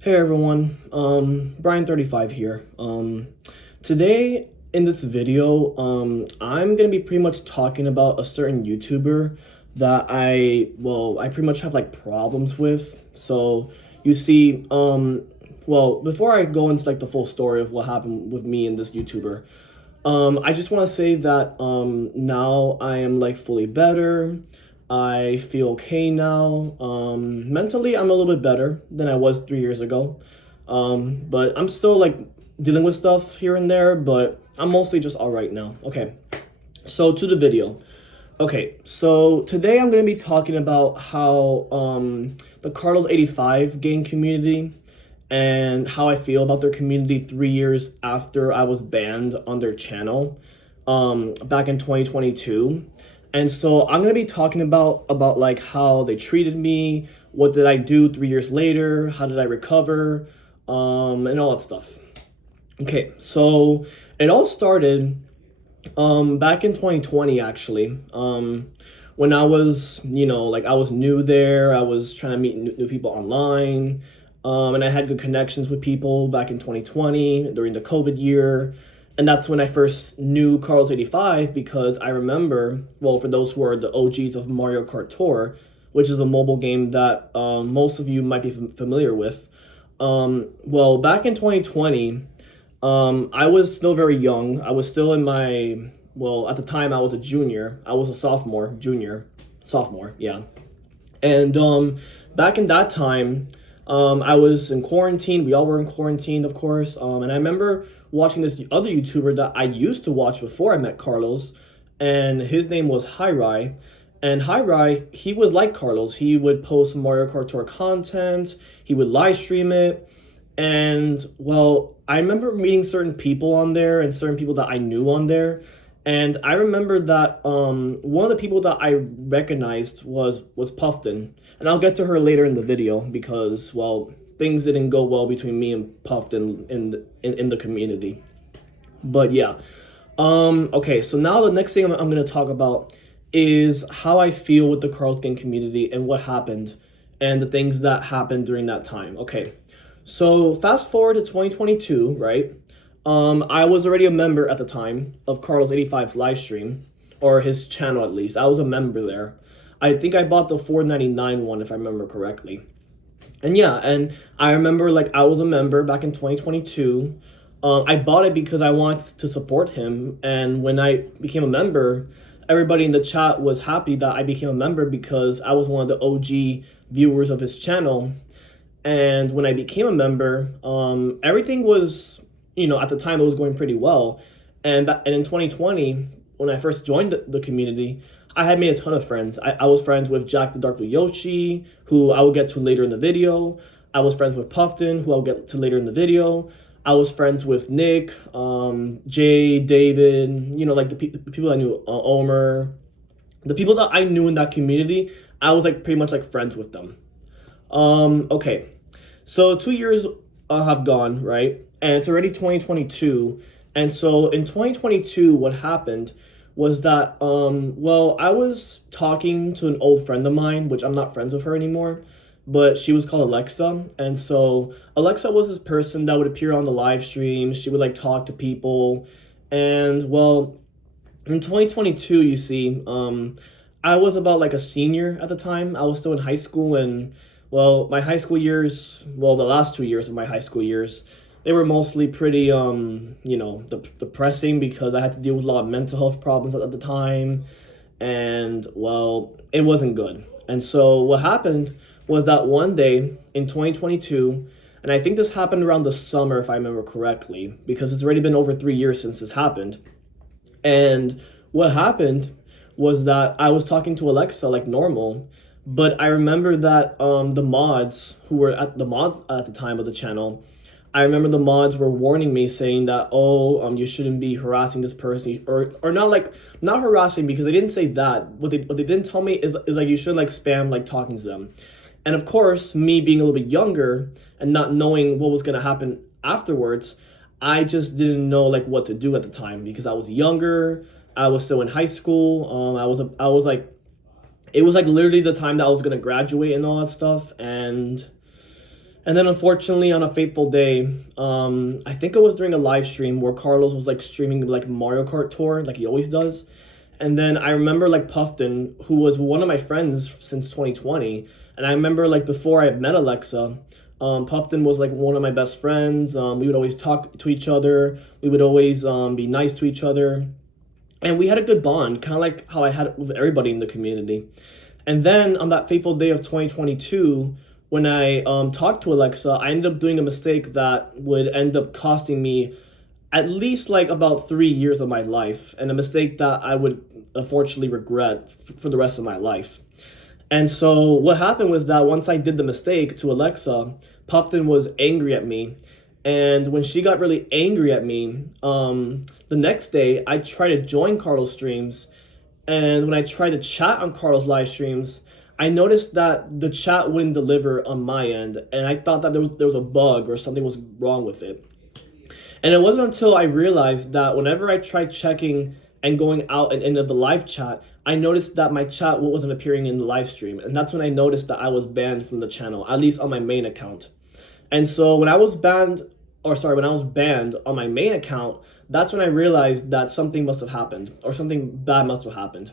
Hey everyone, Brian35 here. Today in this video, I'm gonna be pretty much talking about a certain YouTuber that I pretty much have like problems with. So you see, before I go into like the full story of what happened with me and this YouTuber, I just want to say that now I am like fully better. I feel okay now. Mentally, I'm a little bit better than I was 3 years ago. But I'm still like dealing with stuff here and there, but I'm mostly just all right now. Okay, so to the video. Okay, so today I'm going to be talking about how the Carlos85 game community and how I feel about their community 3 years after I was banned on their channel back in 2022. And so I'm gonna be talking about like how they treated me, what did I do 3 years later, how did I recover, and all that stuff. Okay, so it all started back in 2020 actually. When I was, like I was new there, I was trying to meet new people online. And I had good connections with people back in 2020 during the COVID year. And that's when I first knew Carlos85 because I remember, well, for those who are the OGs of Mario Kart Tour, which is a mobile game that most of you might be familiar with. Back in 2020, I was still very young. I was still in at the time I was a junior. I was a sophomore, yeah. And back in that time, I was in quarantine. We all were in quarantine, of course. And I remember watching this other YouTuber that I used to watch before I met Carlos, and his name was Hirai. And Hirai, he was like Carlos. He would post Mario Kart Tour content. He would live stream it. And I remember meeting certain people on there and certain people that I knew on there. And I remember that one of the people that I recognized was Puffton. And I'll get to her later in the video because, things didn't go well between me and Puffton in the community. But yeah. Okay, so now the next thing I'm going to talk about is how I feel with the Carl's Game community and what happened and the things that happened during that time. Okay, so fast forward to 2022, right? I was already a member at the time of Carlos85's live stream, or his channel at least. I was a member there. I think I bought the $4.99 one if I remember correctly. And yeah, and I remember like I was a member back in 2022. I bought it because I wanted to support him. And when I became a member, everybody in the chat was happy that I became a member because I was one of the OG viewers of his channel. And when I became a member, everything was, at the time it was going pretty well. And in 2020, when I first joined the community, I had made a ton of friends. I was friends with Jack the Dark Blue Yoshi, who I will get to later in the video. I was friends with Puffton, who I'll get to later in the video. I was friends with Nick, Jay, David, like the people I knew, Omer. The people that I knew in that community, I was like pretty much like friends with them. Okay, so 2 years have gone, right? And it's already 2022. And so in 2022, what happened was that, I was talking to an old friend of mine, which I'm not friends with her anymore, but she was called Alexa. And so Alexa was this person that would appear on the live stream. She would like talk to people. And in 2022, you see, I was about like a senior at the time. I was still in high school, and my high school years, the last 2 years of my high school years, they were mostly pretty, depressing because I had to deal with a lot of mental health problems at the time. And, it wasn't good. And so what happened was that one day in 2022, and I think this happened around the summer, if I remember correctly, because it's already been over 3 years since this happened. And what happened was that I was talking to Alexa like normal, but I remember that the mods at the time of the channel, I remember the mods were warning me saying that, you shouldn't be harassing this person, or not harassing, because they didn't say that. What they didn't tell me is like you should like spam like talking to them. And of course, me being a little bit younger and not knowing what was gonna happen afterwards, I just didn't know like what to do at the time because I was younger. I was still in high school. I was like, it was like literally the time that I was gonna graduate and all that stuff, and And then unfortunately on a fateful day, I think it was during a live stream where Carlos was like streaming like Mario Kart Tour, like he always does. And then I remember like Puffton, who was one of my friends since 2020. And I remember like before I met Alexa, Puffton was like one of my best friends. We would always talk to each other. We would always be nice to each other. And we had a good bond, kind of like how I had it with everybody in the community. And then on that fateful day of 2022, when I talked to Alexa, I ended up doing a mistake that would end up costing me at least like about 3 years of my life, and a mistake that I would unfortunately regret for the rest of my life. And so what happened was that once I did the mistake to Alexa, Puffton was angry at me. And when she got really angry at me, the next day I tried to join Carlos streams. And when I tried to chat on Carlos live streams, I noticed that the chat wouldn't deliver on my end. And I thought that there was a bug or something was wrong with it. And it wasn't until I realized that whenever I tried checking and going out and into the live chat, I noticed that my chat wasn't appearing in the live stream. And that's when I noticed that I was banned from the channel, at least on my main account. And so when I was banned on my main account, that's when I realized that something must have happened, or something bad must have happened.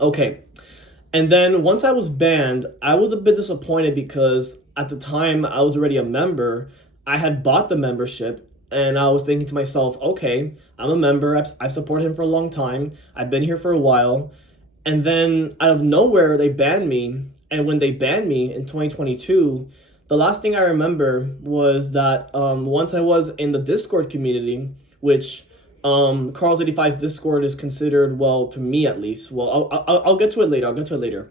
Okay. And then once I was banned, I was a bit disappointed because at the time I was already a member. I had bought the membership, and I was thinking to myself, okay, I'm a member. I've supported him for a long time. I've been here for a while. And then out of nowhere, they banned me. And when they banned me in 2022, the last thing I remember was that once I was in the Discord community, which Carlos85’s Discord is considered, well, to me at least. Well, I'll get to it later.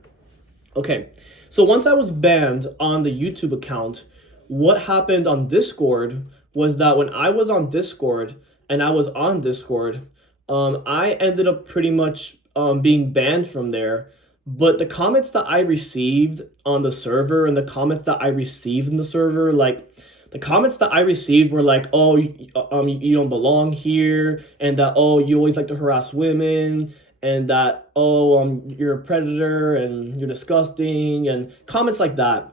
Okay, so once I was banned on the YouTube account, what happened on Discord was that when I was on Discord and I was on Discord, I ended up pretty much being banned from there. But the comments that I received on the server and the comments that I received in the server, like the comments that I received were like, oh, you don't belong here, and that, oh, you always like to harass women, and that, oh, you're a predator and you're disgusting, and comments like that.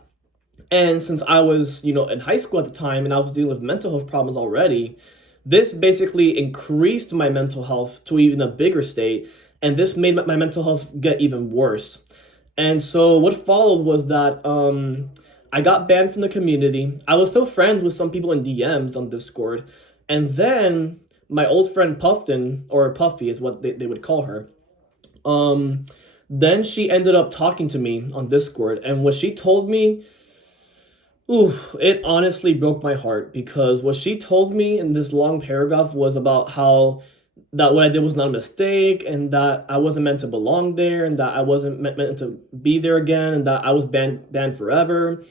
And since I was, in high school at the time and I was dealing with mental health problems already, this basically increased my mental health to even a bigger state. And this made my mental health get even worse. And so what followed was that I got banned from the community. I was still friends with some people in DMs on Discord. And then my old friend Puffton, or Puffy is what they would call her, then she ended up talking to me on Discord. And what she told me, ooh, it honestly broke my heart, because what she told me in this long paragraph was about how that what I did was not a mistake, and that I wasn't meant to belong there, and that I wasn't meant to be there again, and that I was banned forever.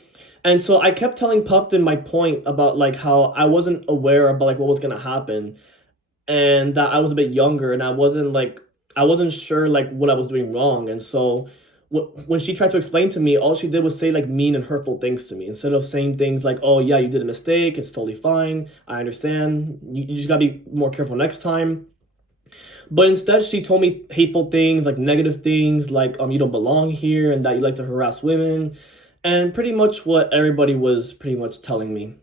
And so I kept telling Puffton my point about like how I wasn't aware about like what was gonna happen, and that I was a bit younger, and I wasn't sure like what I was doing wrong. And so when she tried to explain to me, all she did was say like mean and hurtful things to me, instead of saying things like, oh yeah, you did a mistake, it's totally fine, I understand, you just gotta be more careful next time. But instead she told me hateful things, like negative things, like you don't belong here, and that you like to harass women, and pretty much what everybody was pretty much telling me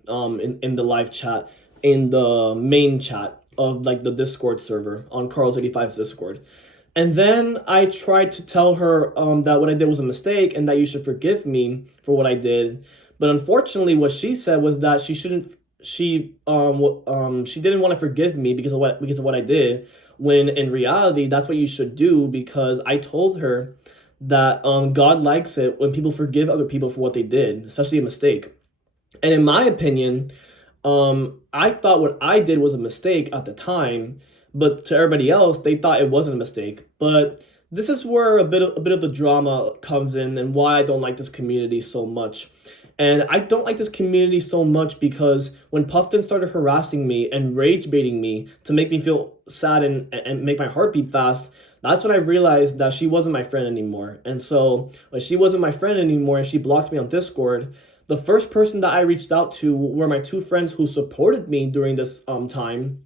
in the live chat, in the main chat of like the Discord server on Carlos85’s Discord. And then I tried to tell her that what I did was a mistake and that you should forgive me for what I did. But unfortunately, what she said was that she didn't want to forgive me because of what I did. When in reality, that's what you should do, because I told her that God likes it when people forgive other people for what they did, especially a mistake. And in my opinion, I thought what I did was a mistake at the time, but to everybody else, they thought it wasn't a mistake. But this is where a bit of the drama comes in, and why I don't like this community so much. And I don't like this community so much because when Puffton started harassing me and rage baiting me to make me feel sad and make my heart beat fast, that's when I realized that she wasn't my friend anymore. And so when she wasn't my friend anymore and she blocked me on Discord, the first person that I reached out to were my two friends who supported me during this time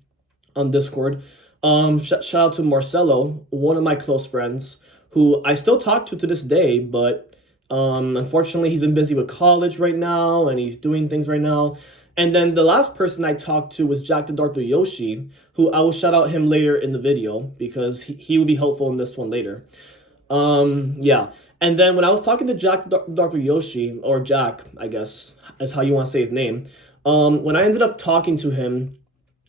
on Discord. Shout out to Marcelo, one of my close friends, who I still talk to this day, but Unfortunately, he's been busy with college right now, and he's doing things right now. And then the last person I talked to was Jack the Dark Yoshi, who I will shout out him later in the video because he will be helpful in this one later. Yeah. And then when I was talking to Jack Dr. Yoshi, or Jack, I guess is how you want to say his name, when I ended up talking to him,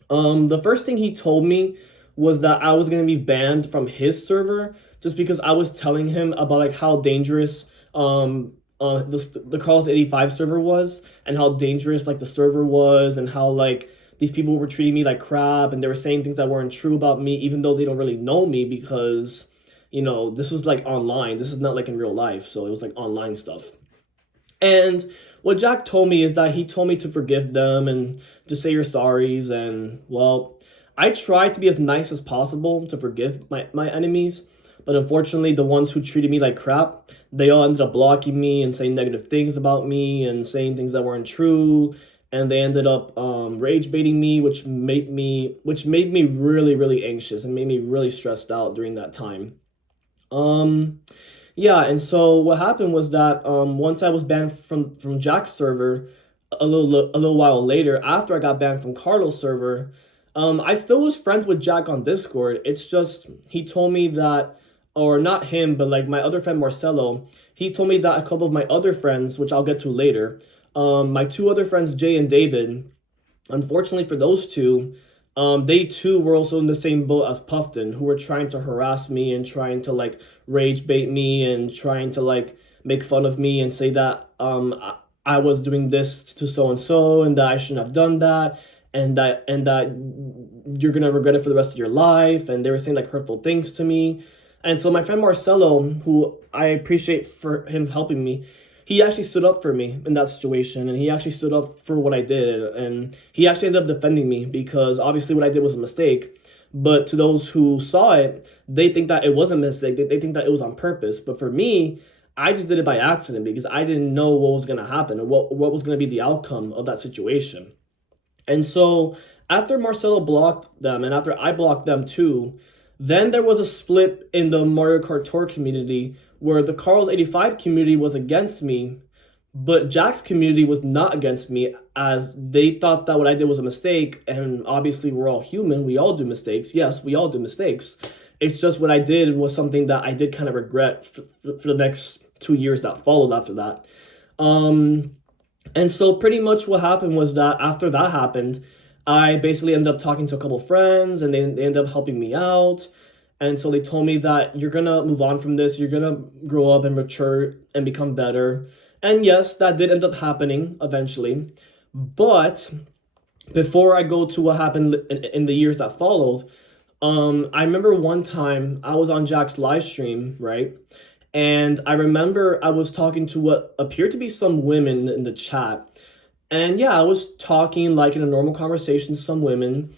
the first thing he told me was that I was gonna be banned from his server just because I was telling him about like how dangerous the Carlos85 server was, and how dangerous like the server was, and how like these people were treating me like crap, and they were saying things that weren't true about me, even though they don't really know me because this was like online. This is not like in real life, so it was like online stuff. And what Jack told me is that he told me to forgive them and just say your sorries. And well, I tried to be as nice as possible to forgive my enemies. But unfortunately, the ones who treated me like crap, they all ended up blocking me and saying negative things about me and saying things that weren't true. And they ended up rage baiting me, which made me really, really anxious and made me really stressed out during that time. Yeah, and so what happened was that once I was banned from Jack's server, a little while later, after I got banned from Carlos' server, I still was friends with Jack on Discord. It's just he told me that, or not him, but like my other friend Marcelo, he told me that a couple of my other friends, which I'll get to later, my two other friends Jay and David, unfortunately for those two, they too were also in the same boat as Puffton, who were trying to harass me and trying to like rage bait me and trying to like make fun of me and say that I was doing this to so and so and that I shouldn't have done that, and that you're gonna regret it for the rest of your life. And they were saying like hurtful things to me. And so my friend Marcelo, who I appreciate for him helping me, he actually stood up for me in that situation, and he actually stood up for what I did, and he actually ended up defending me because obviously what I did was a mistake. But to those who saw it, they think that it was a mistake. They think that it was on purpose. But for me, I just did it by accident because I didn't know what was going to happen or what was going to be the outcome of that situation. And so after Marcelo blocked them and after I blocked them too, then there was a split in the Mario Kart Tour community where the Carlos85 community was against me, but Jack's community was not against me, as they thought that what I did was a mistake. And obviously we're all human. We all do mistakes. Yes, we all do mistakes. It's just what I did was something that I did kind of regret for the next 2 years that followed after that. And so pretty much what happened was that after that happened, I basically ended up talking to a couple friends, and they ended up helping me out. And so they told me that you're going to move on from this. You're going to grow up and mature and become better. And yes, that did end up happening eventually. But before I go to what happened in the years that followed, I remember one time I was on Jack's live stream, right? And I remember I was talking to what appeared to be some women in the chat. And yeah, I was talking like in a normal conversation to some women.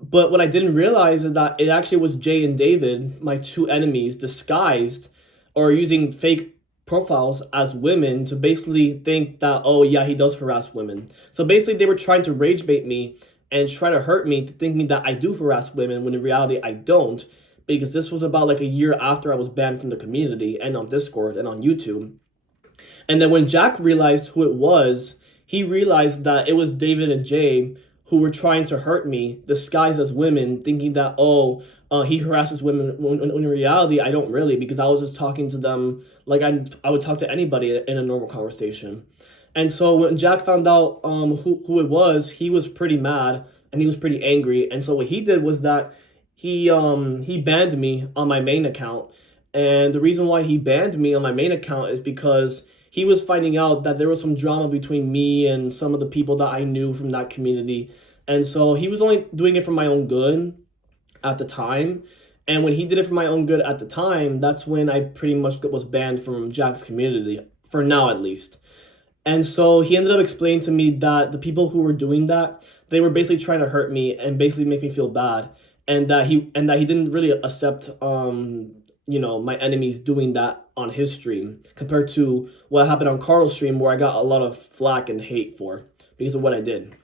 But what I didn't realize is that it actually was Jay and David, my two enemies, disguised or using fake profiles as women to basically think that, oh yeah, he does harass women. So basically they were trying to rage bait me and try to hurt me to thinking that I do harass women when in reality I don't, because this was about like a year after I was banned from the community and on Discord and on YouTube. And then when Jack realized who it was, he realized that it was David and Jay who were trying to hurt me, disguised as women, thinking that, he harasses women, when in reality, I don't really, because I was just talking to them like I would talk to anybody in a normal conversation. And so when Jack found out who it was, he was pretty mad and he was pretty angry. And so what he did was that he banned me on my main account. And the reason why he banned me on my main account is because he was finding out that there was some drama between me and some of the people that I knew from that community. And so he was only doing it for my own good at the time. And when he did it for my own good at the time, that's when I pretty much was banned from Jack's community, for now at least. And so he ended up explaining to me that the people who were doing that, they were basically trying to hurt me and basically make me feel bad. And that he didn't really accept my enemies doing that on his stream compared to what happened on Carl's stream, where I got a lot of flack and hate for because of what I did.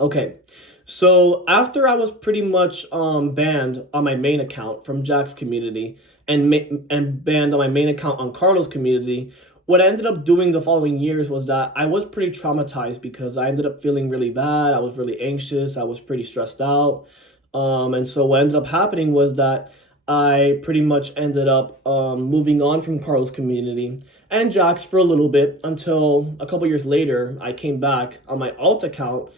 Okay, so after I was pretty much banned on my main account from Jack's community and banned on my main account on Carlos' community, what I ended up doing the following years was that I was pretty traumatized because I ended up feeling really bad. I was really anxious. I was pretty stressed out. And so what ended up happening was that I pretty much ended up moving on from Carl's community and Jack's for a little bit until a couple years later, I came back on my alt account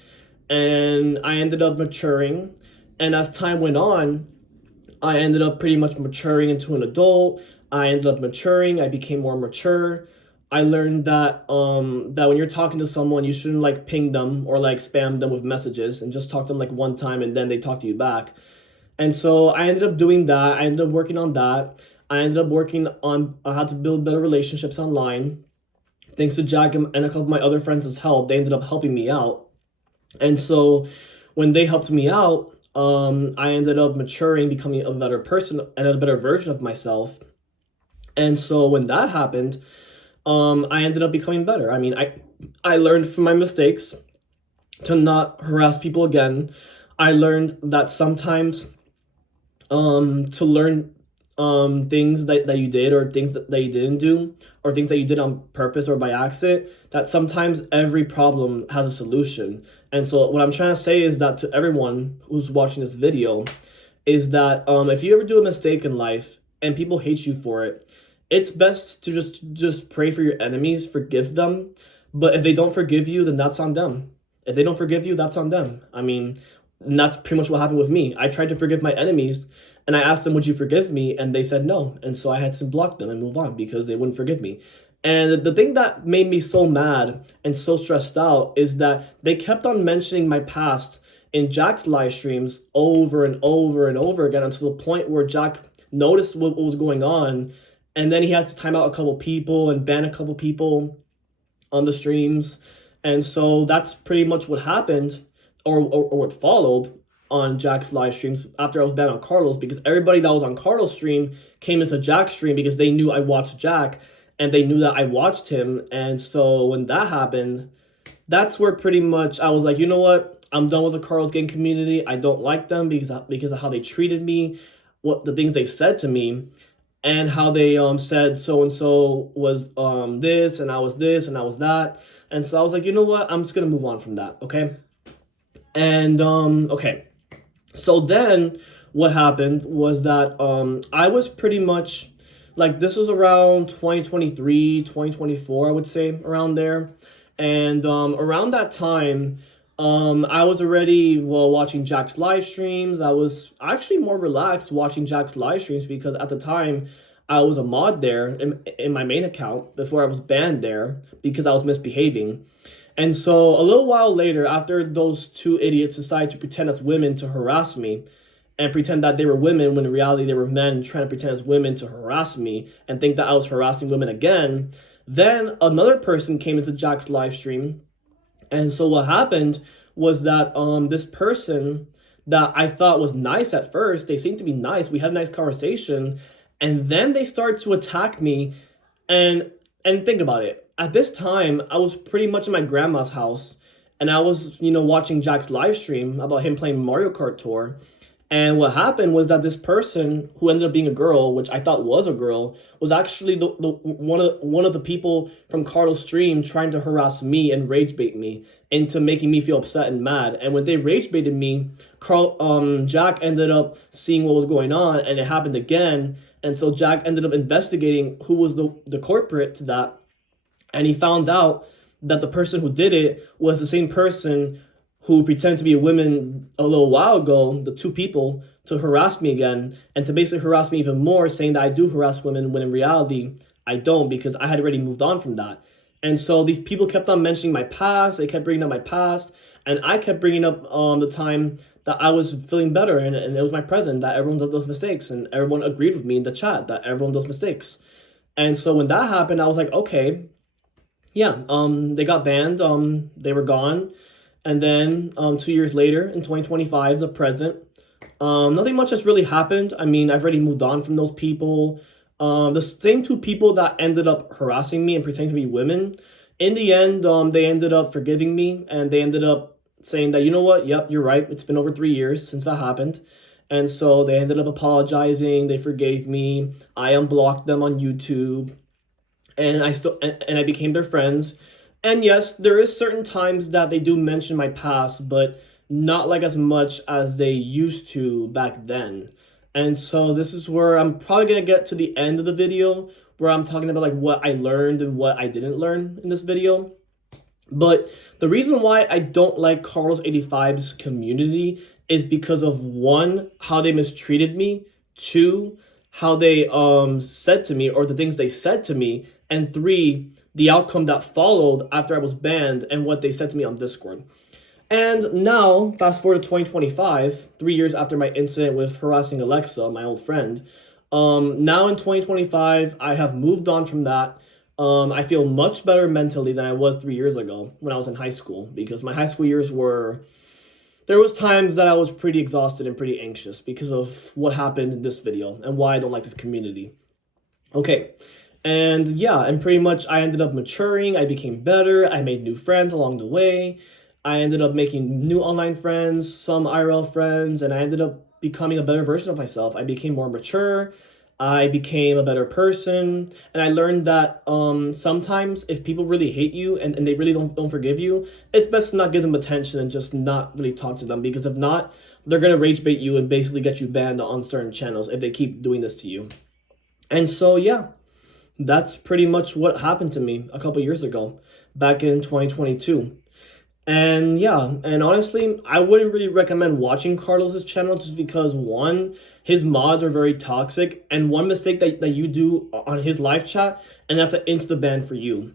and I ended up maturing. And as time went on, I ended up pretty much maturing into an adult. I ended up maturing. I became more mature. I learned that when you're talking to someone, you shouldn't like ping them or like spam them with messages and just talk to them like one time and then they talk to you back. And so I ended up doing that. I ended up working on that. I ended up working on how to build better relationships online. Thanks to Jack and a couple of my other friends' help, they ended up helping me out. And so when they helped me out, I ended up maturing, becoming a better person and a better version of myself. And so when that happened, I ended up becoming better. I mean, I learned from my mistakes to not harass people again. I learned that sometimes to learn things that you did or things that you didn't do or things that you did on purpose or by accident, that sometimes every problem has a solution. And so what I'm trying to say is that to everyone who's watching this video is that if you ever do a mistake in life and people hate you for it, it's best to just pray for your enemies, forgive them. But if they don't forgive you, then that's on them. If they don't forgive you, that's on them. I mean, and that's pretty much what happened with me. I tried to forgive my enemies and I asked them, would you forgive me? And they said no. And so I had to block them and move on because they wouldn't forgive me. And the thing that made me so mad and so stressed out is that they kept on mentioning my past in Jack's live streams over and over and over again until the point where Jack noticed what was going on. And then he had to time out a couple people and ban a couple people on the streams. And so that's pretty much what happened or what followed on Jack's live streams after I was banned on Carlos, because everybody that was on Carlos' stream came into Jack's stream because they knew I watched Jack and they knew that I watched him. And so when that happened, that's where pretty much I was like, you know what? I'm done with the Carlos gang community. I don't like them because of how they treated me, what the things they said to me, and how they said so and so was this and I was this and I was that. And so I was like, you know what? I'm just gonna move on from that, okay? And okay. So then what happened was that I was pretty much like, this was around 2023, 2024, I would say, around there. And around that time, I was already, well, watching Jack's live streams. I was actually more relaxed watching Jack's live streams because at the time, I was a mod there in my main account before I was banned there because I was misbehaving. And so a little while later, after those two idiots decided to pretend as women to harass me and pretend that they were women when in reality they were men trying to pretend as women to harass me and think that I was harassing women again, then another person came into Jack's live stream. And so what happened was that this person that I thought was nice at first, they seemed to be nice. We had a nice conversation. And then they started to attack me. And think about it. At this time, I was pretty much in my grandma's house. And I was, watching Jack's live stream about him playing Mario Kart Tour. And what happened was that this person who ended up being a girl, which I thought was a girl, was actually one of the people from Carlos' stream trying to harass me and rage bait me into making me feel upset and mad. And when they rage baited me, Jack ended up seeing what was going on, and it happened again. And so Jack ended up investigating who was the culprit to that, and he found out that the person who did it was the same person who pretended to be a woman a little while ago, the two people, to harass me again, and to basically harass me even more, saying that I do harass women when in reality, I don't, because I had already moved on from that. And so these people kept on mentioning my past, they kept bringing up my past, and I kept bringing up the time that I was feeling better, and it was my present, that everyone does mistakes, and everyone agreed with me in the chat that everyone does mistakes. And so when that happened, I was like, okay, yeah, they got banned, they were gone. And then 2 years later, in 2025, the present, nothing much has really happened. I mean, I've already moved on from those people. The same two people that ended up harassing me and pretending to be women, in the end, they ended up forgiving me, and they ended up saying that, you know what, yep, you're right, it's been over 3 years since that happened. And so they ended up apologizing, they forgave me, I unblocked them on YouTube. and I became their friends. And yes, there is certain times that they do mention my past, but not like as much as they used to back then. And so this is where I'm probably gonna get to the end of the video where I'm talking about like what I learned and what I didn't learn in this video. But the reason why I don't like Carlos85's community is because of one, how they mistreated me, two, how they said to me, or the things they said to me, and three, the outcome that followed after I was banned and what they said to me on Discord. And now, fast forward to 2025, 3 years after my incident with harassing Alexa, my old friend. Now in 2025, I have moved on from that. I feel much better mentally than I was 3 years ago when I was in high school, because my high school years were, there was times that I was pretty exhausted and pretty anxious because of what happened in this video and why I don't like this community. Okay, and yeah, and pretty much I ended up maturing, I became better, I made new friends along the way, I ended up making new online friends, some IRL friends, and I ended up becoming a better version of myself. I became more mature, I became a better person, and I learned that sometimes if people really hate you and they really don't forgive you, it's best to not give them attention and just not really talk to them, because if not, they're gonna rage bait you and basically get you banned on certain channels if they keep doing this to you. And so yeah, that's pretty much what happened to me a couple years ago, back in 2022. And yeah, and honestly, I wouldn't really recommend watching Carlos's channel just because one, his mods are very toxic, and one mistake that you do on his live chat, and that's an insta ban for you.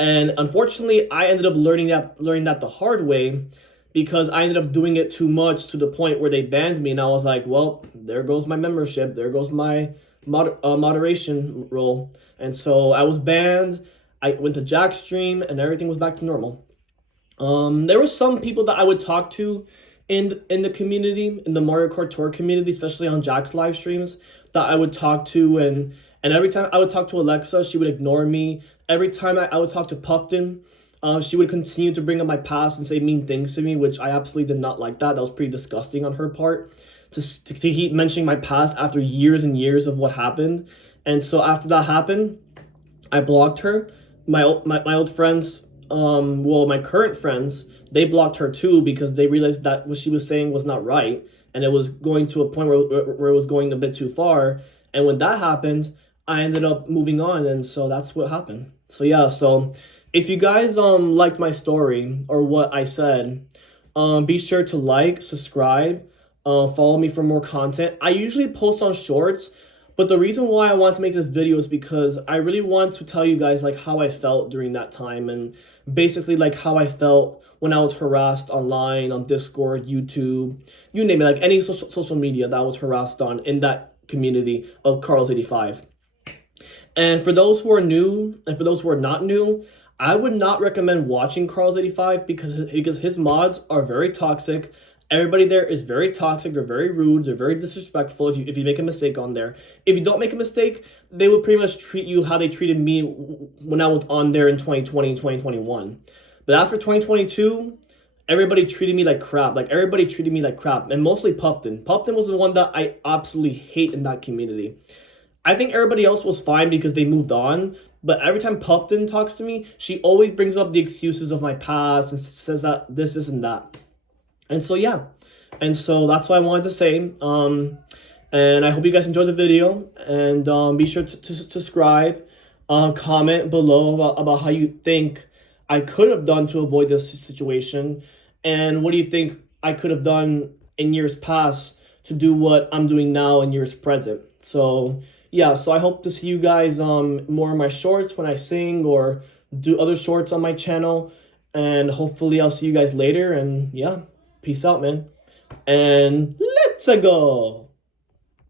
And unfortunately, I ended up learning that the hard way, because I ended up doing it too much to the point where they banned me, and I was like, well, there goes my membership, there goes my moderation role. And so I was banned. I went to Jack's stream, and everything was back to normal. There were some people that I would talk to in the community, in the Mario Kart Tour community, especially on Jack's live streams, that I would talk to, and every time I would talk to Alexa, she would ignore me. Every time I would talk to Puffton, she would continue to bring up my past and say mean things to me, which I absolutely did not like that. That was pretty disgusting on her part, to keep mentioning my past after years and years of what happened. And so after that happened, I blocked her. My old friends, well, my current friends, they blocked her too, because they realized that what she was saying was not right, and it was going to a point where it was going a bit too far. And when that happened, I ended up moving on, and so that's what happened. So yeah, so if you guys liked my story or what I said, be sure to like, subscribe, follow me for more content. I usually post on shorts, but the reason why I want to make this video is because I really want to tell you guys like how I felt during that time, and basically like how I felt when I was harassed online, on Discord, YouTube, you name it, like any social media that I was harassed on in that community of Carlos85. And for those who are new, and for those who are not new, I would not recommend watching Carlos85 because his mods are very toxic. Everybody there is very toxic, they're very rude, they're very disrespectful if you make a mistake on there. If you don't make a mistake, they will pretty much treat you how they treated me when I was on there in 2020 and 2021. But after 2022, everybody treated me like crap. Like, everybody treated me like crap, and mostly Puffton. Puffton was the one that I absolutely hate in that community. I think everybody else was fine because they moved on, but every time Puffton talks to me, she always brings up the excuses of my past and says that this, and that. And so, yeah. And so that's what I wanted to say. And I hope you guys enjoyed the video. And be sure to subscribe. Comment below about how you think I could have done to avoid this situation. And what do you think I could have done in years past to do what I'm doing now in years present. So, yeah. So I hope to see you guys more in my shorts when I sing or do other shorts on my channel. And hopefully I'll see you guys later. And yeah. Peace out, man. And let's go.